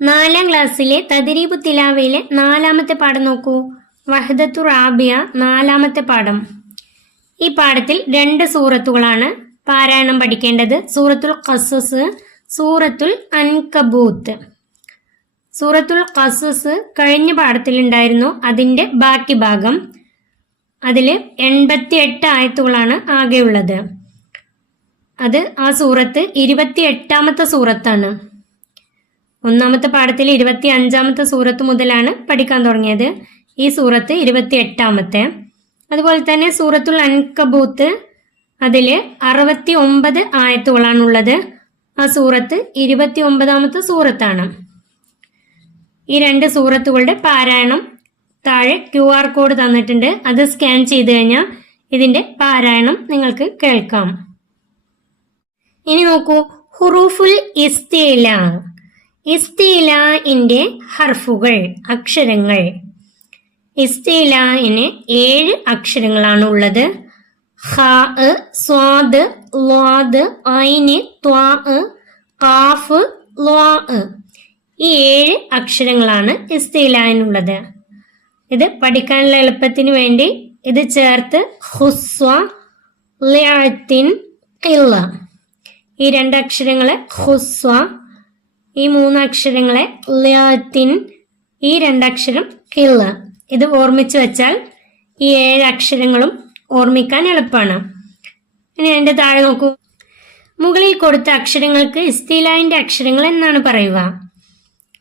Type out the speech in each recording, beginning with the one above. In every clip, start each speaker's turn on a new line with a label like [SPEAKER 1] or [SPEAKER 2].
[SPEAKER 1] നാലാം ക്ലാസ്സിലെ തദരീബു തിലാവയിലെ നാലാമത്തെ പാഠം നോക്കൂ. വഹദത്തു റാബിയ നാലാമത്തെ പാഠം. ഈ പാഠത്തിൽ രണ്ട് സൂറത്തുകളാണ് പാരായണം പഠിക്കേണ്ടത്. സൂറത്തുൽ ഖസസ് സൂറത്തുൽ അൻകബൂത്ത്. സൂറത്തുൽ ഖസസ് കഴിഞ്ഞ പാഠത്തിലുണ്ടായിരുന്നു അതിന്റെ ബാക്കി ഭാഗം. അതിൽ എൺപത്തി എട്ട് ആയത്തുകളാണ് ആകെയുള്ളത്. അത് ആ സൂറത്ത് ഇരുപത്തി എട്ടാമത്തെ സൂറത്താണ്. ഒന്നാമത്തെ പാഠത്തിൽ ഇരുപത്തി അഞ്ചാമത്തെ സൂറത്ത് മുതലാണ് പഠിക്കാൻ തുടങ്ങിയത്. ഈ സൂറത്ത് ഇരുപത്തി എട്ടാമത്തെ അതുപോലെ തന്നെ സൂറത്തുൽ അൻകബൂത്ത് അതിൽ അറുപത്തി ഒമ്പത് ആയത്തുകളാണുള്ളത്. ആ സൂറത്ത് ഇരുപത്തി ഒമ്പതാമത്തെ സൂറത്താണ്. ഈ രണ്ട് സൂറത്തുകളുടെ പാരായണം താഴെ ക്യു ആർ കോഡ് തന്നിട്ടുണ്ട്. അത് സ്കാൻ ചെയ്ത് കഴിഞ്ഞാൽ ഇതിന്റെ പാരായണം നിങ്ങൾക്ക് കേൾക്കാം. ഇനി നോക്കൂ ഹുറൂഫുൽ ഇസ്തീല. ഇസ്തീലാഇന്റെ ഹർഫുകൾ അക്ഷരങ്ങൾ. ഇസ്തീലിന് ഏഴ് അക്ഷരങ്ങളാണ് ഉള്ളത്. ഹ സ്വാദ് ലാദ് ഐന് കാഫ് ഈ ഏഴ് അക്ഷരങ്ങളാണ് ഇസ്തീലായിനുള്ളത് ഇത് പഠിക്കാനുള്ള എളുപ്പത്തിന് വേണ്ടി ഇത് ചേർത്ത് ഹുസ്വ ലിൻ ഈ രണ്ട് ഹുസ്വ ഈ മൂന്ന് അക്ഷരങ്ങളെ ലിഅത്തിൻ ഈ രണ്ടക്ഷരം ഖില്ല ഇത് ഓർമ്മിച്ച് വെച്ചാൽ ഈ ഏഴ് അക്ഷരങ്ങളും ഓർമ്മിക്കാൻ എളുപ്പമാണ് ഇനി എന്റെ താഴെ നോക്കൂ. മുകളിൽ കൊടുത്ത അക്ഷരങ്ങൾക്ക് ഇസ്തിലായിന്റെ അക്ഷരങ്ങൾ എന്നാണ് പറയുക.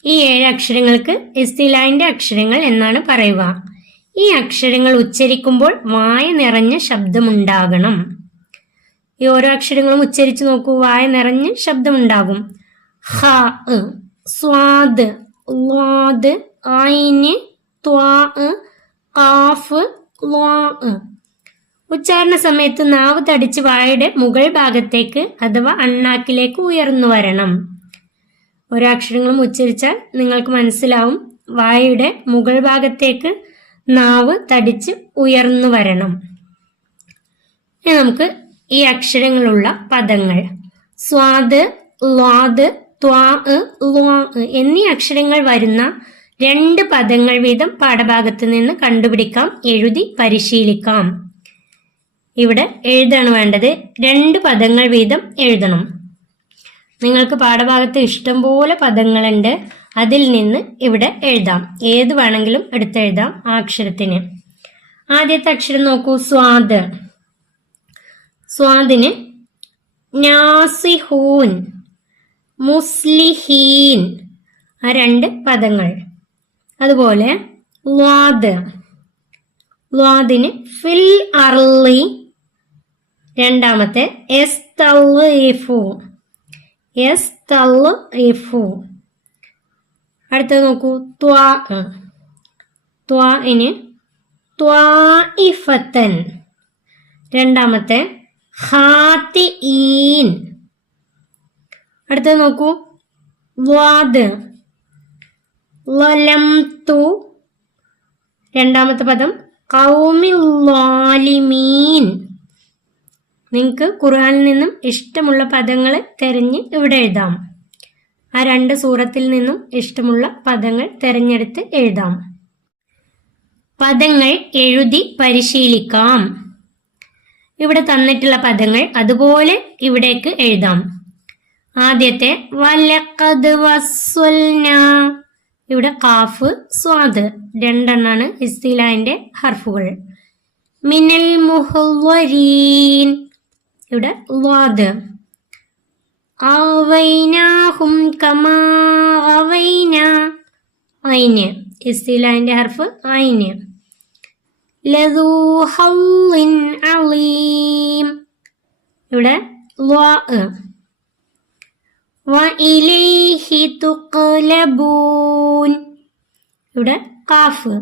[SPEAKER 1] ഈ ഏഴ് അക്ഷരങ്ങൾക്ക് ഇസ്തിലായിന്റെ അക്ഷരങ്ങൾ എന്നാണ് പറയുക. ഈ അക്ഷരങ്ങൾ ഉച്ചരിക്കുമ്പോൾ വായ നിറഞ്ഞ ശബ്ദമുണ്ടാകണം. ഈ ഓരോ അക്ഷരങ്ങളും ഉച്ചരിച്ചു നോക്കൂ. വായ നിറഞ്ഞ് ശബ്ദമുണ്ടാകും. ഹ സ്വാദ് ലാദ് ഐന് ത്വാ ഉച്ചാരണ സമയത്ത് നാവ് തടിച്ച് വായയുടെ മുകൾ ഭാഗത്തേക്ക് അഥവാ അണ്ണാക്കിലേക്ക് ഉയർന്നു വരണം. ഓരോ അക്ഷരങ്ങളും ഉച്ചരിച്ചാൽ നിങ്ങൾക്ക് മനസ്സിലാവും വായയുടെ മുകൾ ഭാഗത്തേക്ക് നാവ് തടിച്ച് ഉയർന്നു വരണം. ഇനി നമുക്ക് ഈ അക്ഷരങ്ങളുള്ള പദങ്ങൾ. സ്വാദ് ലാദ് ത്വാ ലാ എന്നീ അക്ഷരങ്ങൾ വരുന്ന രണ്ട് പദങ്ങൾ വീതം പാഠഭാഗത്ത് നിന്ന് കണ്ടുപിടിക്കാം എഴുതി പരിശീലിക്കാം. ഇവിടെ എഴുതാണ് വേണ്ടത്. രണ്ട് പദങ്ങൾ വീതം എഴുതണം. നിങ്ങൾക്ക് പാഠഭാഗത്ത് ഇഷ്ടംപോലെ പദങ്ങളുണ്ട്. അതിൽ നിന്ന് ഇവിടെ എഴുതാം. ഏത് വേണമെങ്കിലും എടുത്തെഴുതാം ആ അക്ഷരത്തിന്. ആദ്യത്തെ അക്ഷരം നോക്കൂ. സ്വാദ്. സ്വാദിന് നാസിഹൂൻ. മുസ്ലിഹീൻ. ആ രണ്ട് പദങ്ങൾ. അതുപോലെ വാദ് വാദിന് ഫിൽ അർലി രണ്ടാമത്തെ എസ്തൽഫു എസ്തൽഫു അടുത്തത് നോക്കൂ. ത്വാ. ത്വാഇന് ത്വാഇഫത്തൻ. രണ്ടാമത്തെ ഹാത്തി ഈൻ അടുത്തത് നോക്കൂ. വാദ്. ലലം തു രണ്ടാമത്തെ പദം. കൗമിമീൻ നിങ്ങൾക്ക് ഖുർആനിൽ നിന്നും ഇഷ്ടമുള്ള പദങ്ങൾ തിരഞ്ഞ് ഇവിടെ എഴുതാം. ആ രണ്ട് സൂറത്തിൽ നിന്നും ഇഷ്ടമുള്ള പദങ്ങൾ തിരഞ്ഞെടുത്ത് എഴുതാം. പദങ്ങൾ എഴുതി പരിശീലിക്കാം. ഇവിടെ തന്നിട്ടുള്ള പദങ്ങൾ അതുപോലെ ഇവിടേക്ക് എഴുതാം. ആദ്യത്തെ വലക്കത് വസ്വൽന ഇവിടെ കാഫ് സ്വാദ് രണ്ടെണ്ണാണ് ഇസ്തിലാന്റെ ഹർഫുകൾ. മിനൽ മുഹവരീൻ ഇവിടെ വാദ്. അവൈനാഹും കമാവൈന ഐന് ഇസ്തിലാന്റെ ഹർഫ് ഐന്. ലതു ഹള്ളിൻ അലീം. ഇവിടെ ലാ ഇവിടെ കാഫ്.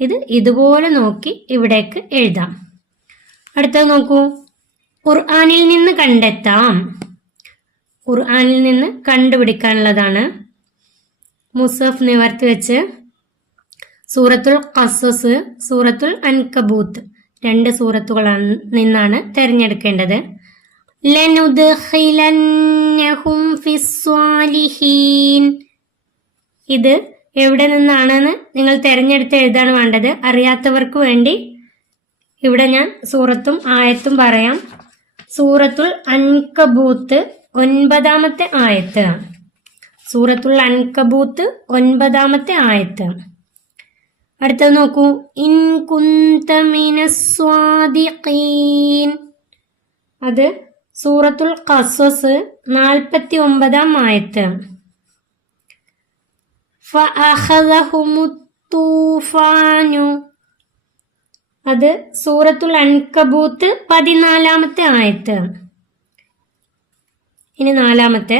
[SPEAKER 1] ഇത് ഇതുപോലെ നോക്കി ഇവിടേക്ക് എഴുതാം. അടുത്തത് നോക്കൂ. ഖുർആാനിൽ നിന്ന് കണ്ടെത്താം. ഖുർആാനിൽ നിന്ന് കണ്ടുപിടിക്കാനുള്ളതാണ്. മുസഫ് നിവർത്തി വെച്ച് സൂറത്തുൽ ഖസസ് സൂറത്തുൽ അൻകബൂത്ത്. രണ്ട് സൂറത്തുകളിൽ നിന്നാണ് തിരഞ്ഞെടുക്കേണ്ടത്. ലനുദ്ഖിലന്നഹും ഫിസ്വാലിഹീൻ ഇത് എവിടെ നിന്നാണെന്ന് നിങ്ങൾ തിരഞ്ഞെടുത്ത് എഴുതാണ് വേണ്ടത്. അറിയാത്തവർക്ക് വേണ്ടി ഇവിടെ ഞാൻ സൂറത്തും ആയത്തും പറയാം. സൂറത്തുൽ അൻകബൂത്ത് ഒൻപതാമത്തെ ആയത്ത്. സൂറത്തുൽ അൻകബൂത്ത് ഒൻപതാമത്തെ ആയത്ത്. അടുത്തത് നോക്കൂ. ഇൻ കുന്തമിനസ്വാദിഖീൻ അത് സൂറത്തുൽ ഖസ്വസ് നാൽപ്പത്തി ഒമ്പതാം ആയത്ത് അത് സൂറത്തുൽ അൻകബൂത്ത് പതിനാലാമത്തെ ആയത്ത്. ഇനി നാലാമത്തെ.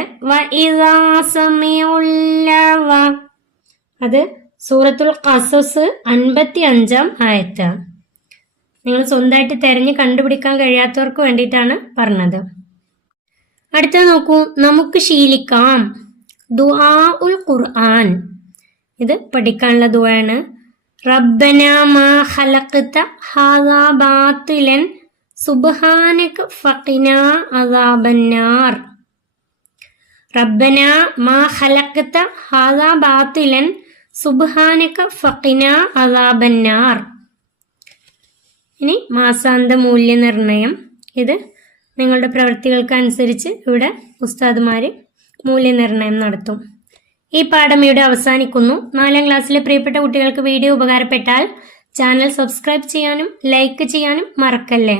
[SPEAKER 1] അത് സൂറത്തുൽ ഖസസ് അൻപത്തി അഞ്ചാം ആയത്ത്. നിങ്ങൾ സ്വന്തമായിട്ട് തിരഞ്ഞ് കണ്ടുപിടിക്കാൻ കഴിയാത്തവർക്ക് വേണ്ടിയിട്ടാണ് പറഞ്ഞത്. അടുത്ത നോക്കൂ നമുക്ക് ശീലിക്കാം. ദുആ ഉൽ ഖുർആൻ. ഇത് പഠിക്കാനുള്ള ദുആണ് റബ്ബന മാ ഖലഖത ഹാദാ ബാത്തിലൻ സുബ്ഹാനക ഫഖിനാ അദാബന്നാർ റബ്ബന മാ ഖലഖത ഹാദാ ബാത്തിലൻ സുബ്ഹാനക ഫഖിനാ അദാബന്നാർ ഇനി മാസാന്ത മൂല്യനിർണയം ഇത് നിങ്ങളുടെ പ്രവൃത്തികൾക്കനുസരിച്ച് ഇവിടെ ഉസ്താദുമാർ മൂല്യനിർണയം നടത്തും. ഈ പാഠം ഇവിടെ അവസാനിക്കുന്നു. നാലാം ക്ലാസ്സിലെ പ്രിയപ്പെട്ട കുട്ടികൾക്ക് വീഡിയോ ഉപകാരപ്പെട്ടാൽ ചാനൽ സബ്സ്ക്രൈബ് ചെയ്യാനും ലൈക്ക് ചെയ്യാനും മറക്കല്ലേ?